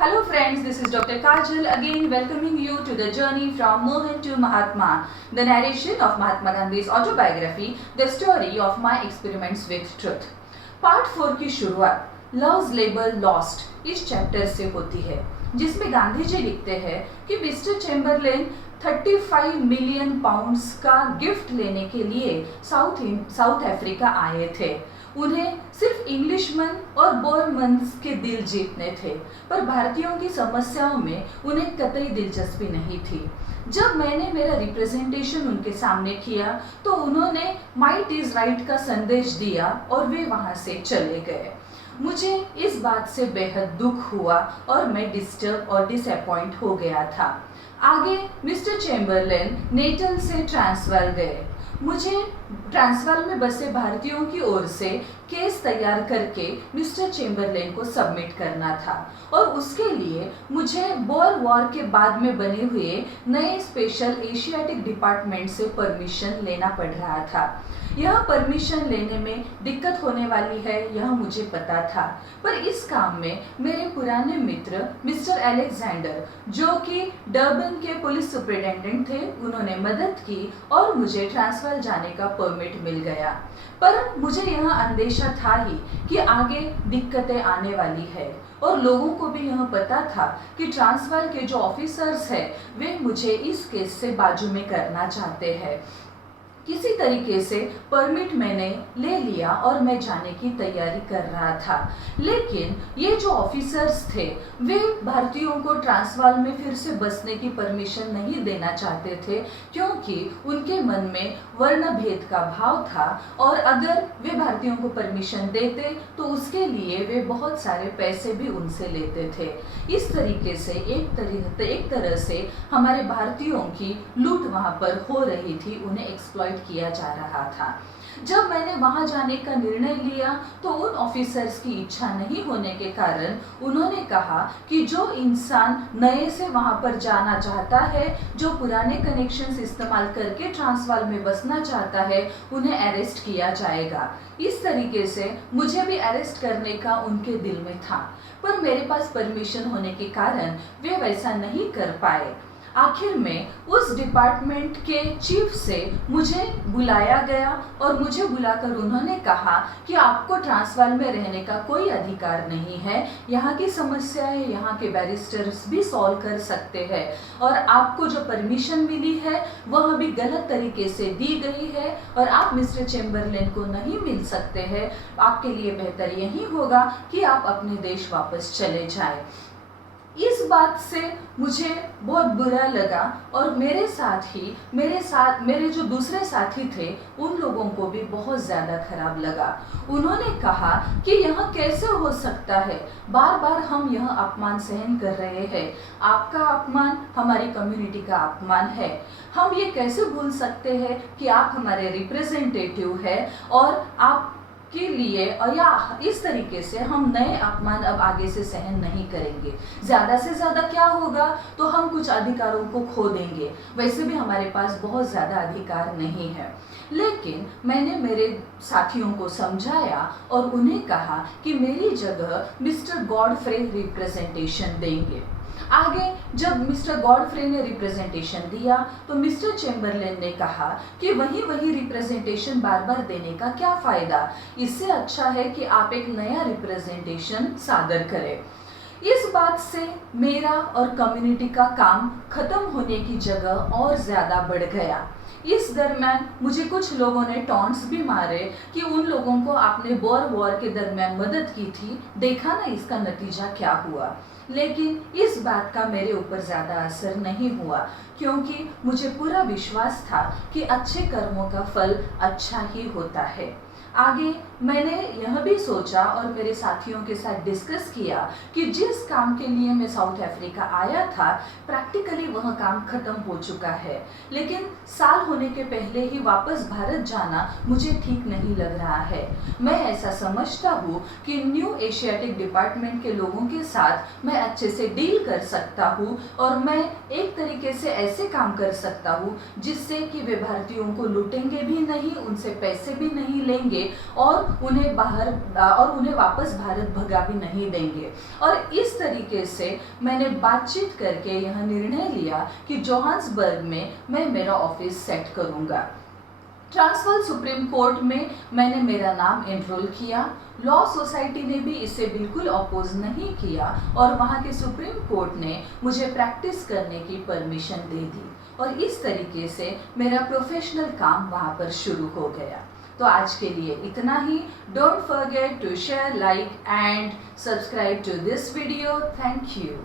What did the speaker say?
Hello friends, this is Dr. Kajal again welcoming you to the journey from Mohan to Mahatma, the narration of Mahatma Gandhi's autobiography, the story of my experiments with truth. Part 4 की शुरुआत loves label lost इस chapter से होती है, जिसमें गांधी जी लिखते हैं कि मिस्टर चेम्बरलेन 35 मिलियन पाउंड्स का गिफ्ट लेने के लिए साउथ अफ्रीका आए थे। उन्हें सिर्फ इंग्लिशमन और बोरमन्स के दिल जीतने थे, पर भारतीयों की समस्याओं में उन्हें कतई दिलचस्पी नहीं थी। जब मैंने मेरा रिप्रेजेंटेशन उनके सामने किया तो उन्होंने माइट इज राइट का संदेश दिया और वे वहां से चले गए। मुझे इस बात से बेहद दुख हुआ और मैं डिस्टर्ब और डिसअपॉइंट हो गया था। आगे मिस्टर चेम्बरलेन नेटल से ट्रांसवाल गए। मुझे ट्रांसवाल में बसे भारतीयों की ओर से केस तैयार करके मिस्टर चेम्बरलेन को सबमिट करना था और उसके लिए मुझे बोर वॉर के बाद में बने हुए नए स्पेशल एशियाटिक डिपार्टमेंट से परमिशन लेना पड़ रहा था। यह परमिशन लेने में दिक्कत होने वाली है, यह मुझे पता था, पर इस काम में मेरे पुराने मित्र मिस्टर अलेक्जेंडर, जो कि डर्बन के पुलिस सुपरिटेंडेंट थे, उन्होंने मदद की और मुझे ट्रांसवाल जाने का परमिट मिल गया। पर मुझे यह अंदेशा था ही कि आगे दिक्कतें आने वाली है और लोगों को भी यह पता था कि ट्रांसवाल के जो ऑफिसर्स हैं वे मुझे इस केस से बाजू में करना चाहते हैं। किसी तरीके से परमिट मैंने ले लिया और मैं जाने की तैयारी कर रहा था, लेकिन ये जो ऑफिसर्स थे वे भारतीयों को ट्रांसवाल में फिर से बसने की परमिशन नहीं देना चाहते थे, क्योंकि उनके मन में वर्ण भेद का भाव था और अगर वे भारतीयों को परमिशन देते तो उसके लिए वे बहुत सारे पैसे भी उनसे लेते थे। इस तरीके से एक तरह से हमारे भारतीयों की लूट वहाँ पर हो रही थी, उन्हें एक्सप्लॉइट किया जा रहा था। जब मैंने वहां जाने का निर्णय लिया तो उन ऑफिसर्स की इच्छा नहीं होने के कारण उन्होंने कहा कि जो इंसान नए से वहां पर जाना चाहता है, जो पुराने कनेक्शंस इस्तेमाल करके ट्रांसवाल में बसना चाहता है, उन्हें अरेस्ट किया जाएगा। इस तरीके से मुझे भी अरेस्ट करने का उनके दिल में था, पर मेरे पास परमिशन होने के कारण वे वैसा नहीं कर पाए। आखिर में उस डिपार्टमेंट के चीफ से मुझे बुलाया गया और मुझे बुलाकर उन्होंने कहा कि आपको ट्रांसवाल में रहने का कोई अधिकार नहीं है, यहाँ की समस्याएं यहाँ के बैरिस्टर्स भी सॉल्व कर सकते हैं और आपको जो परमिशन मिली है वह भी गलत तरीके से दी गई है और आप मिस्टर चेम्बरलेन को नहीं मिल सकते हैं। आपके लिए बेहतर यही होगा कि आप अपने देश वापस चले जाएं। इस बात से मुझे बहुत बुरा लगा और मेरे जो दूसरे साथी थे उन लोगों को भी बहुत ज़्यादा खराब लगा। उन्होंने कहा कि यह कैसे हो सकता है, बार बार हम यह अपमान सहन कर रहे हैं, आपका अपमान हमारी कम्युनिटी का अपमान है। हम ये कैसे भूल सकते हैं कि आप हमारे रिप्रेजेंटेटिव हैं और आप के लिए और या इस तरीके से हम नए अपमान अब आगे से सहन नहीं करेंगे। ज़्यादा से ज़्यादा क्या होगा तो हम कुछ अधिकारों को खो देंगे, वैसे भी हमारे पास बहुत ज़्यादा अधिकार नहीं है। लेकिन मैंने मेरे साथियों को समझाया और उन्हें कहा कि मेरी जगह मिस्टर गॉडफ्रे रिप्रेजेंटेशन देंगे। आगे जब मिस्टर गॉडफ्रे ने रिप्रेजेंटेशन दिया तो मिस्टर चेम्बरलेन ने कहा कि वही रिप्रेजेंटेशन बार बार देने का क्या फ़ायदा, इससे अच्छा है कि आप एक नया रिप्रेजेंटेशन सादर करें। इस बात से मेरा और कम्युनिटी का काम खत्म होने की जगह और ज़्यादा बढ़ गया। इस दरम्यान मुझे कुछ लोगों ने टॉन्ट्स भी मारे कि उन लोगों को आपने बोर वॉर के दरम्यान मदद की थी, देखा ना इसका नतीजा क्या हुआ। लेकिन इस बात का मेरे ऊपर ज़्यादा असर नहीं हुआ, क्योंकि मुझे पूरा विश्वास था कि अच्छे कर्मों का फल अच्छा ही होता है। आगे मैंने यह भी सोचा और मेरे साथियों के साथ डिस्कस किया कि जिस काम के लिए मैं साउथ अफ्रीका आया था प्रैक्टिकली वह काम खत्म हो चुका है, लेकिन साल होने के पहले ही वापस भारत जाना मुझे ठीक नहीं लग रहा है। मैं ऐसा समझता हूँ कि न्यू एशियाटिक डिपार्टमेंट के लोगों के साथ मैं अच्छे से डील कर सकता हूँ और मैं एक तरीके से ऐसे काम कर सकता हूँ जिससे कि वे भारतीयों को लूटेंगे भी नहीं, उनसे पैसे भी नहीं लेंगे और उन्हें वापस भारत भगा भी नहीं देंगे। और इस तरीके से मैंने बातचीत करके यह निर्णय लिया कि जोहान्सबर्ग में मैं मेरा ऑफिस सेट करूंगा। ट्रांसवाल सुप्रीम कोर्ट में मैंने मेरा नाम एनरोल किया। लॉ सोसाइटी ने भी इसे बिल्कुल अपोज नहीं किया और वहाँ के सुप्रीम कोर्ट ने मुझे प्रैक्टिस करने की परमिशन दे दी और इस तरीके से मेरा प्रोफेशनल काम वहाँ पर शुरू हो गया। तो आज के लिए इतना ही। Don't forget to share, like and subscribe to this video. Thank you.